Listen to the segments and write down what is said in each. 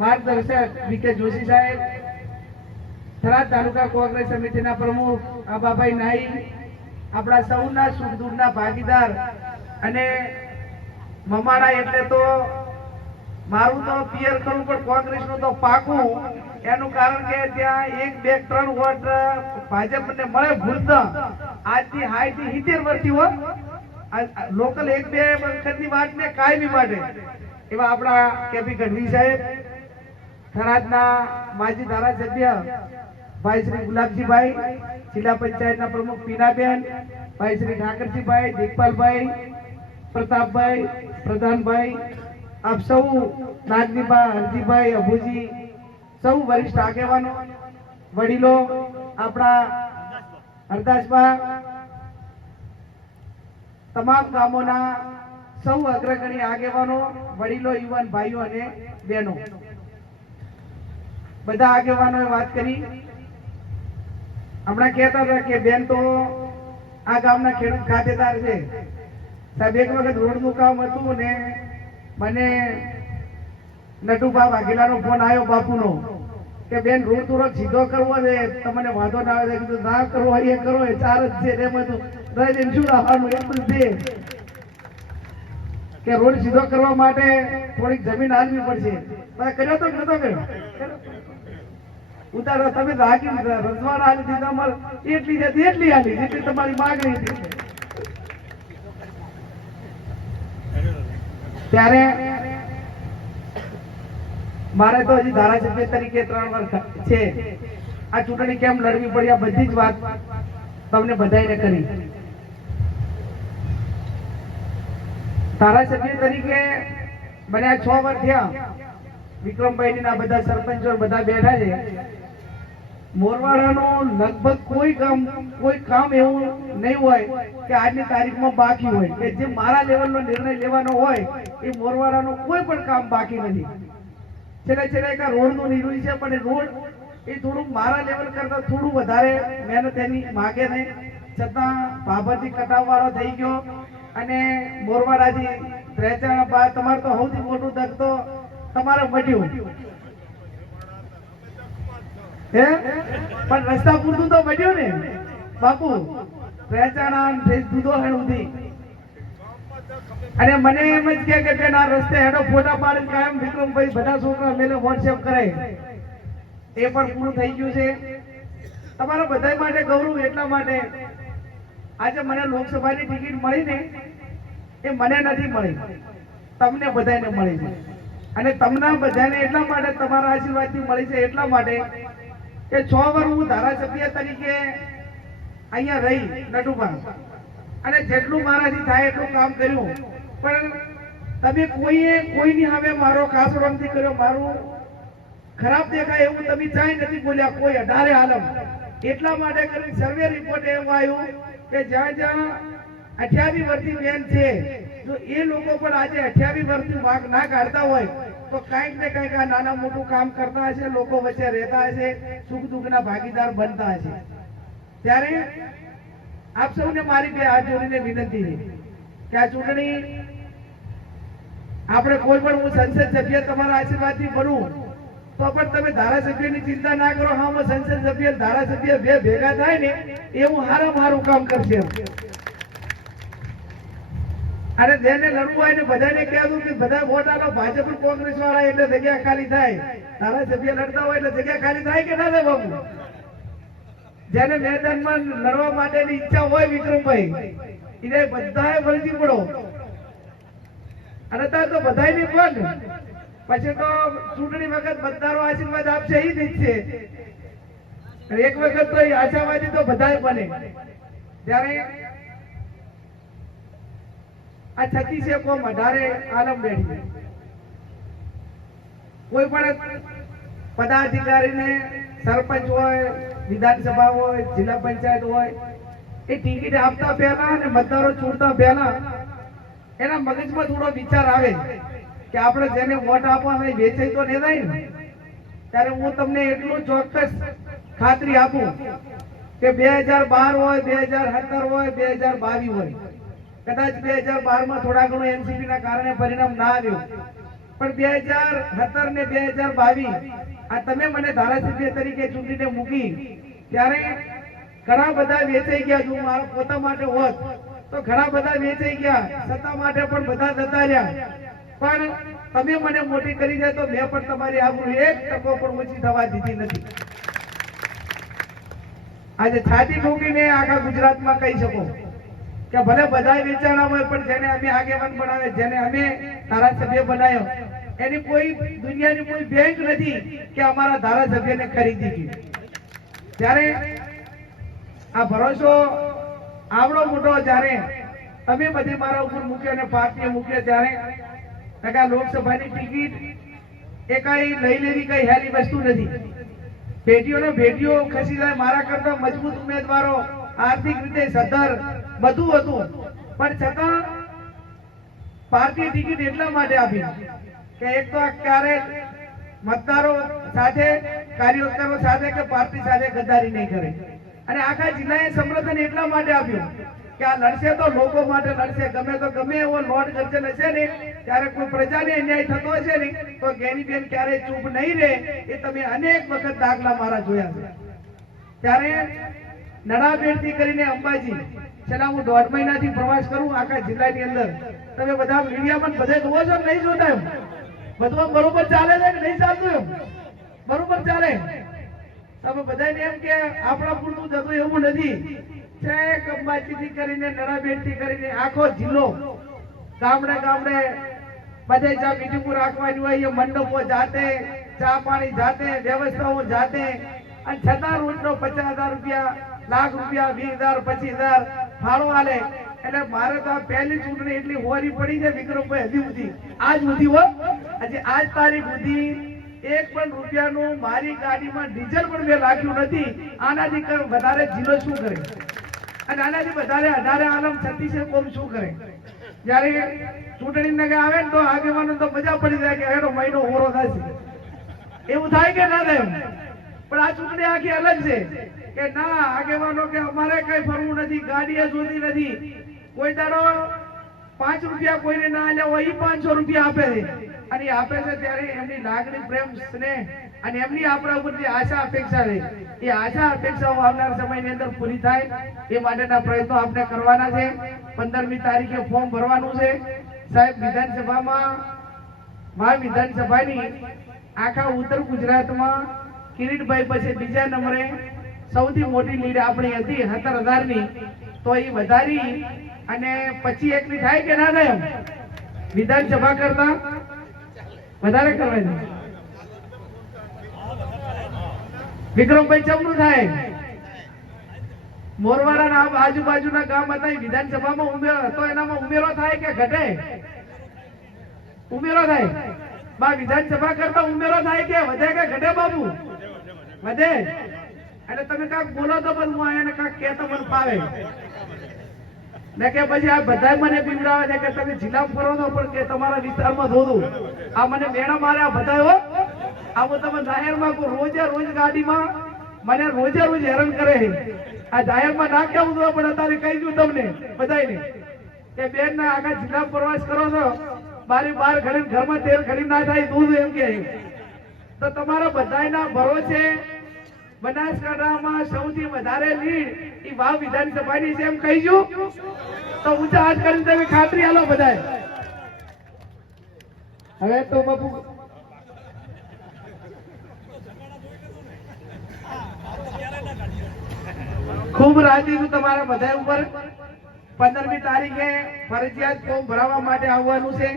માર્ગદર્શક વીકે જોશી સાહેબ, થરાદ તાલુકા કોંગ્રેસ સમિતિના પ્રમુખ આબાભાઈ નાઈ આપણા સૌના સુખ દુઃખના ભાગીદાર અને મમાડા એટલે તો મારું તો પિયર કરું પણ કોંગ્રેસનું તો પાકું. એનું કારણ કે ત્યાં એક, બે, ત્રણ વોટ ભાજપને મળે ભૂલતા. આજથી હાઈથી સિત્તેર વર્ષથી હો. લોકલ એક, બે વખતની વાત ને કાયમી માટે. એવા આપણા કેપી ગઢવી સાહેબ થરાદના માજી ધારાસભ્ય ભાઈ શ્રી ગુલાબજીભાઈ, જિલ્લા પંચાયતના પ્રમુખ પીનાબેન, ભાઈ શ્રી ઠાકરજીભાઈ દેખપાલભાઈ પ્રતાપભાઈ, પ્રધાનભાઈ, આપ સૌ નાગજીભા હરજીભાઈ, અભુજી, સૌ વરિષ્ઠ આગેવાનો, વડીલો, આપણા હરદાસબા, તમામ ગામોના સૌ અગ્રગણી આગેવાનો, વડીલો, યુવાન ભાઈઓ અને બહેનો. બધા આગેવાનોએ વાત કરી. હમણાં કહેતા હતા કે બેન તો આ ગામના ખેડૂત ખાતેદાર છે. સાહેબ, એક વખત રોડનું કામ હતું ને મને નટુભા વાઘેલાનો ફોન આવ્યો બાપુનો કે, બેન, રોડ થોડો સીધો કરવો છે. તમને વાંધો ના આવે કીધું, ના કરવો એ કરો, એ ચાર જ છે. એમ હતું. રહી શું આવવાનું એમ જ છે. કે રોડ સીધો કરવા માટે થોડીક જમીન આલવી પડશે. કર્યો તો નતો કર્યો? ઉતારો તમે રાખી રજવાડા હાલી દીધા અમારે. એટલી જતી એટલી હાલી. જેટલી તમારી માગણી હતી ત્યારે મારે તો હજી ધારાસભ્ય તરીકે ત્રણ વર્ષ છે. આ ચૂંટણી કેમ લડવી પડી? આ બધી જ વાત તમને બધાને કરી. ધારાસભ્ય તરીકે મને આ છ વર્ષ થયા. વિક્રમભાઈ ના બધા સરપંચો બધા બેઠા છે. મોરવાડાનું લગભગ કોઈ કામ કોઈ કામ એવું નહીં હોય કે આજની તારીખમાં બાકી હોય. કે જે મારા લેવલનો નિર્ણય લેવાનો હોય, એ મોરવાડાનું કોઈ પણ કામ બાકી નથી. છેલ્લે છેલ્લે એક રોડનું નિર્ણય છે, પણ એ રોડ એ થોડુંક મારા લેવલ કરતાં થોડું વધારે મહેનત એની માગે ને છતાં બાબરથી કટાવવાળો થઈ ગયો અને મોરવાડાથી ત્રેચાણા બાદ તમારે તો સૌથી મોટું દખ તો તમારે મટ્યું. પણ રસ્તા પૂરતું તો બન્યું ને. બાપુ ને દૂધો હેણુંથી અને મને એમ જ કે બેન રસ્તે હેડો, ફોટા પાડી કાયમ વિક્રમભાઈ બધા છોકરા મેલે વોટ્સએપ કરે. એ પણ પૂરું થઈ ગયું છે. તમારા બધા માટે ગૌરવ એટલા માટે. આજે મને લોકસભાની ટિકિટ મળી ને, એ મને નથી મળી. તમને બધાને મળી છે. અને તમને બધાને એટલા માટે તમારા આશીર્વાદથી મળી છે, એટલા માટે કે છ વાર હું ધારાસભ્ય તરીકે અહીંયા રહી નટુભા અને જેટલું મારાથી થાય એટલું કામ કર્યું. પણ તમે કોઈએ કોઈની હવે મારો કાસરો નથી કર્યો, મારું ખરાબ દેખાય એવું તમે ચાય નથી બોલ્યા, કોઈ અઢારે આલમ. એટલા માટે કરી સર્વે રિપોર્ટ એવું આવ્યું કે જ્યાં જ્યાં અઠ્યાવી વર્ષની બેન છે, જો એ લોકો પણ આજે અઠ્યાવી વર્ષની વાઘ ના કાઢતા હોય તો કાંઈક ને કાંઈક આ નાના મોટું કામ કરતા હશે, લોકો વચ્ચે રહેતા હશે, સુખ દુઃખના ભાગીદાર બનતા હશે. ત્યારે આપ સૌને મારી બે હાથ જોડીને વિનંતી છે કે આ ચૂંટણી આપણે કોઈ પણ હું સંસદ સભ્ય તમારા આશીર્વાદથી બનું તો પણ તમે ધારાસભ્યની ચિંતા ના કરો. હા સંસદ સભ્ય ધારાસભ્ય બે ભેગા થાય ને, એવું હારા મારું કામ કરશે. અને જેને લડવું હોય ને બધાને કહેવું કે બધા વોટ આલો ભાજપ કોંગ્રેસ વાળા એટલે જગ્યા ખાલી થાય. ધારાસભ્ય લડતા હોય એટલે જગ્યા ખાલી થાય કે ના થાય બાબુ? જેને મેદાનમાં લડવા માટેની ઈચ્છા હોય વિક્રમભાઈ, એને બધાએ ફરજી પડો. અને ત્યાં તો બધાને પણ પછી તો ચૂંટણી વખત બધાનો આશીર્વાદ આપશે એ જ છે એક વખત તો આશાવાદી તો બધાય બને. ત્યારે આ છત્તીસે કોમ અઢારે આલમ બેઠી. કોઈ પણ પદાધિકારીને સરપંચ હોય, વિધાનસભા હોય, જિલ્લા પંચાયત હોય, એ ટિકિટ આપતા પહેલા અને મતદારો છોડતા પહેલા એના મગજમાં થોડો વિચાર આવે કે આપણે જેને વોટ આપવા વેચાઈ તો નહીં થાય ને. ત્યારે હું તમને એટલું ચોક્કસ ખાતરી આપું કે બે હજાર બાર હોય, બે હજાર સત્તર હોય, બે હજાર બાવીસ હોય કદાચ બે હજાર બારમાં થોડા ઘણું એનસીપી ના કારણે પરિણામ ના આવ્યું. પણ બે હજાર સત્તર ને બે હજાર બાવીસ, આ તમે મને ધારાસભ્ય તરીકે ચૂંટીને મૂકી, ત્યારે ઘણા બધા વેચાઈ ગયા જો મારા પોતા માટે હોત, તો ઘણા બધા વેચાઈ ગયા, સત્તા માટે પણ બધા જતા રહ્યા. પણ તમે મને મોટી કરી જાય તો મેં પણ તમારી આબરૂ એક ટકો પણ ઓછી થવા દીધી નથી. આજે છાતી ઠોકીને આખા ગુજરાતમાં કહી શકો. કે ભલે બધા વેચાણા હોય, પણ જેને અમે આગેવાન બનાવે, જેને અમે ધારાસભ્ય બનાવ્યો, એની કોઈ દુનિયાની કોઈ બેંક નથી કે અમારા ધારાસભ્યને ખરીદી ગઈ ત્યારે આ ભરોસો આવડો મોટો જ્યારે તમે બધી મારા ઉપર મૂક્યો અને પાર્ટીએ મૂક્યો, ત્યારે લોકસભાની ટિકિટ એ કઈ લઈ લેવી, કઈ હેલી વસ્તુ નથી. ભેટીઓને ભેટીઓ ખસી જાય, મારા કરતા મજબૂત ઉમેદવારો આર્થિક રીતે સદ્ધર બધું હતું. પણ છતાં પાર્ટી ટિકિટ એટલા માટે આપી કે એક તો ક્યારે મતદારો સાથે, કાર્યકરો સાથે કે પાર્ટી સાથે ગદ્દારી નહીં કરે. અને આખા જિલ્લાએ સમર્થન એટલા માટે આપ્યું કે આ લડશે તો લોકો માટે લડશે. ગમે તો ગમે એવો લોટ ગર્જન હશે ને, ત્યારે કોઈ પ્રજાને અન્યાય થતો હશે ને, તો ગેનીબેન ક્યારેય ચૂપ નહીં રહે એ તમે અનેક વખત દાખલા મારા જોયા છે. ત્યારે નડાબેડથી કરીને અંબાજી. છેલ્લા હું દોઢ મહિનાથી પ્રવાસ કરું આખા જિલ્લાની અંદર. તમે બધા મીડિયામાં બધે જોવો છો નહીં જોતા એમ? બધું બરોબર ચાલે છે કે નહીં ચાલતું એમ? બરોબર ચાલે. તમે બધાને એમ કે આપણા પૂરતું જતું એવું નથી. છેક અંબાજીથી કરીને નડાબેડથી કરીને આખો જિલ્લો ગામડે ગામડે બધે જ્યાં મીટિંગો રાખવાની હોય એ મંડપો જાતે, ચા પાણી જાતે, વ્યવસ્થાઓ જાતે. અને છતાં રોજનો પચાસ હજાર રૂપિયા લાખ રૂપિયા, વીસ હજાર, પચીસ હજાર ફાળો આલે. એટલે મારે તો પહેલી ચૂંટણી એટલી હોરી પડી છે વિક્રમભાઈ હજી સુધી. આજ સુધી હો. હજી આજ તારીખ સુધી એક પણ રૂપિયાનું મારી ગાડીમાં ડીઝલ પણ મેં નાખ્યું નથી. આનાથી વધારે જીરો શું કરે? અને આનાથી વધારે અઢારે આલમ છત્તીસે કોમ શું કરે? જ્યારે ચૂંટણી નગર આવે ને તો આગેવાનો તો મજા પડી જાય કે એનો મહિનો ઓરો છે. એવું થાય કે ના થાય? પણ આ ચૂંટણી આખી અલગ છે. કે ના, આગેવાનો કે અમારે કઈ ફરવું નથી, ગાડીએ જોતી નથી. કોઈ તારો પાંચ રૂપિયા કોઈને ના આલ્યા હોય, ઈ પાંચસો રૂપિયા આપે છે. અને એ આપે છે ત્યારે એમની લાગણી, પ્રેમ, સ્નેહ અને એમની આપણા ઉપર જે આશા, અપેક્ષા છે એ આશા, અપેક્ષાઓ આવનાર સમયની અંદર પૂરી થાય. એ માટેના પ્રયત્નો આપણે કરવાના છે. પંદરમી તારીખે ફોર્મ ભરવાનું છે. સાહેબ, વિધાનસભામાં મહા વિધાનસભાની આખા ઉત્તર ગુજરાતમાં કિરીટભાઈ પછી બીજા નંબરે સૌથી મોટી લીડ આપણી હતી સત્તર હજારની. તો એ વધારી અને પછી એકલી થાય કે ના થાય વિધાનસભા કરતા વધારે કરવાની વિક્રમભાઈ ચમનું થાય. મોરવાડા આજુબાજુના ગામ હતા, એ વિધાનસભામાં ઉમેરો તો એનામાં ઉમેરો થાય કે ઘટે? ઉમેરો થાય. બા, વિધાનસભા કરતા ઉમેરો થાય કે વધે કે ઘટે બાબુ? વધે. એટલે તમે કાંક બોલો તો પણ હું આને કાંક કે તો મને ફાવે. ને કે પછી આ બધા મને પીવડાવે છે કે તમે જિલ્લા ફરો છો પણ કે તમારા વિસ્તારમાં ધોધું આ મને મેણા માર્યા બધા હો. આ હું તમે જાહેરમાં કહું, રોજે રોજ ગાડીમાં મને રોજે રોજ હેરાન કરે આ જાહેરમાં ના કેવું તો પણ અત્યારે કહી દઉં તમને બધાને કે બેન ના આખા જિલ્લા પ્રવાસ કરો છો. બારી બાર ઘડીને ઘરમાં તેલ ઘડી ના થાય દૂધ એમ કે તો તમારા બધાના ભરોસે બનાસકાંઠામાં સૌથી વધારે લીડ એ વાવ વિધાનસભાની છે એમ કહીશું તો ઊંચા હાથ કરીને તમે ખાતરી આલો બધાય. હવે તો બાપુ ખૂબ રાજી છું તમારા બધા ઉપર. પંદરમી તારીખે ફરજિયાત ફોર્મ ભરાવવા માટે આવવાનું છે.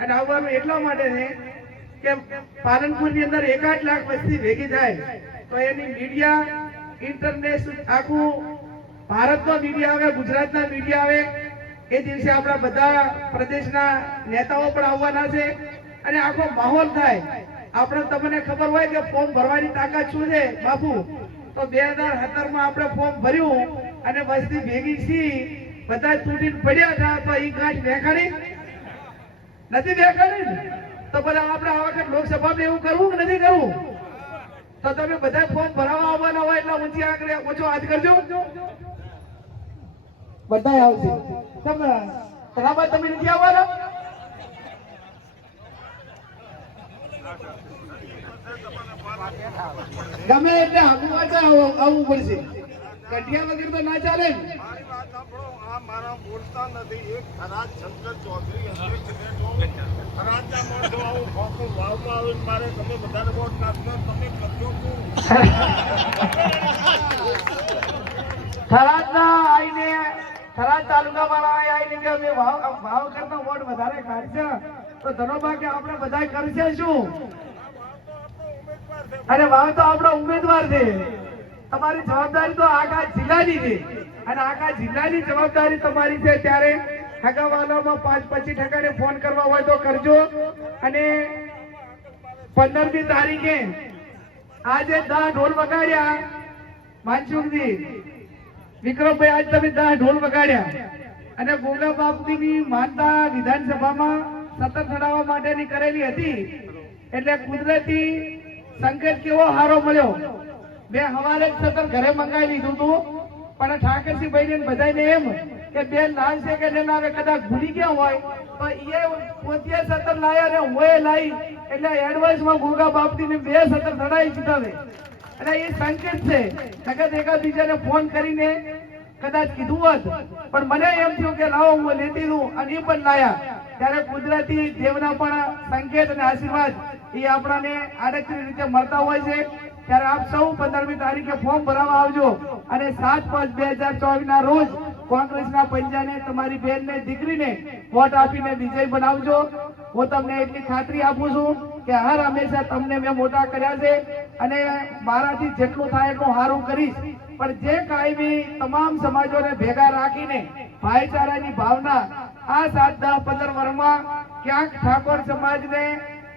અને આવવાનું એટલા માટે છે કે પાલનપુરની અંદર એકાદ લાખ વસ્તી ભેગી થાય. તો એની મીડિયા ઇન્ટરનેશનલ આખું ભારતનો મીડિયા આવે, ગુજરાતના મીડિયા આવે, એ દિવસે આપણા બધા પ્રદેશના નેતાઓ પણ આવવાના છે અને આખો માહોલ થાય. આપણે તમને ખબર હોય કે ફોર્મ ભરવાની તાકાત શું છે, બાપુ? તો બે હજાર સત્તરમાં આપણે ફોર્મ ભર્યું અને વસ્તી ભેગી છી, બધા તૂટી પડ્યા હતા, તો એ ગાંઠ દેખાડી નથી દેખાડી તો બધા આપણે આ વખત લોકસભામાં એવું કરવું કે નથી કરવું? તો તમે બધા ફોર્મ ભરાવા આવવાના હોય એટલે ઊંચી આગળ ઓછો હાથ કરજો. બધા આવશે. તમે બરાબર તમે નથી આવવાના? ગમે એટલે પાછા આવવું પડશે. કઢિયા વગર તો ના ચાલે ને. સાંભળો આ મારા બોલતા નથી એક થરાદ શંકર ચૌધરી અધ્યક્ષ છે જો થરાદના મોઢો આવું ખોખું વાવમાં આવીને મારે તમે બધાને વોટ નાખશો તમે કરજો શું? થરાદના આઈને થરાદ તાલુકા વાળા આઈને કે અમે ભાવ ભાવ કરતા વોટ વધારે કાઢશે? તો ધનોબા કે આપણે બધા કરશે શું? અરે ભાવ તો આપણો ઉમેદવાર છે. તમારી જવાબદારી તો આખા જિલ્લાની છે. અને આખા જિલ્લાની જવાબદારી તમારી છે ત્યારે હગાવાલામાં પાંચ પચીસ ટકાને ફોન કરવા હોય તો કરજો. અને પંદરમી તારીખે આજે દા ઢોલ વગાડ્યા. માનસુખજી, વિક્રમભાઈ, આજ તમે દા ઢોલ વગાડ્યા. અને ગોગા બાપજીની માનતા વિધાનસભામાં સતત ચડાવવા માટેની કરેલી હતી. એટલે કુદરતી સંકેત કેવો હારો મળ્યો? મેં હવારે જ સતત ઘરે મંગાવી લીધું હતું. પણ ઠાકરસિંહ ને બધાને એમ કે બેન લાવશે કે ન લાવે, કદાચ ભૂલી ગયા હોય. તો એ પોતે સતર લાયા ને હું લાવી એટલે એડવાન્સમાં ગોગા બાપતી ને બે સતર ચડાવી દીધા અને એ સંકેત છે, નકર એકાબીજાને ફોન કરીને કદાચ કીધું હોત, પણ મને એમ થયું કે લાવો, હું લેતી દઉં અને એ પણ લાયા. ત્યારે કુદરતી દેવના પણ સંકેત અને આશીર્વાદ એ આપણાને આડકરી રીતે મળતા હોય છે. ત્યારે આપ સૌ પંદરમી તારીખે ફોર્મ ભરાવા આવજો. અને સાત પાંચ બે હજાર ચોવીસ ના રોજ કોંગ્રેસના પંજાને તમારી બેનને દીકરીને વોટ આપીને વિજય બનાવજો. હું તમને એટલી ખાતરી આપું છું કે હર હંમેશા તમને મેં મોટા કર્યા છે અને મારાથી જેટલું થાય એટલું સારું કરીશ. પણ જે કાયમી તમામ સમાજોને ભેગા રાખીને ભાઈચારાની ભાવના આ સાત, દસ, પંદર વર્ષમાં ક્યાંક ઠાકોર સમાજને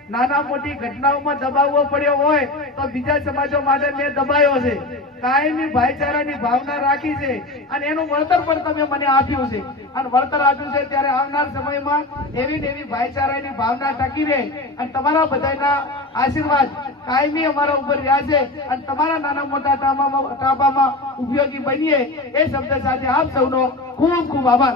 નાના મોટી ઘટનાઓમાં દબાવવો પડ્યો હોય તો બીજા સમાજો માટે મેં દબાયો છે. કાયમી ભાઈચારાની ભાવના રાખી છે અને એનું વળતર પણ તમે મને આપ્યું છે. અને વળતર આપ્યું છે ત્યારે આવનાર સમયમાં એવી એવી ભાઈચારાની ભાવના ટકી રહે અને તમારા બધાના આશીર્વાદ કાયમી અમારા ઉપર રહ્યા છે અને તમારા નાના મોટા ટાબામાં ઉપયોગી બનીએ એ શબ્દ સાથે આપ સૌનો ખૂબ ખૂબ આભાર.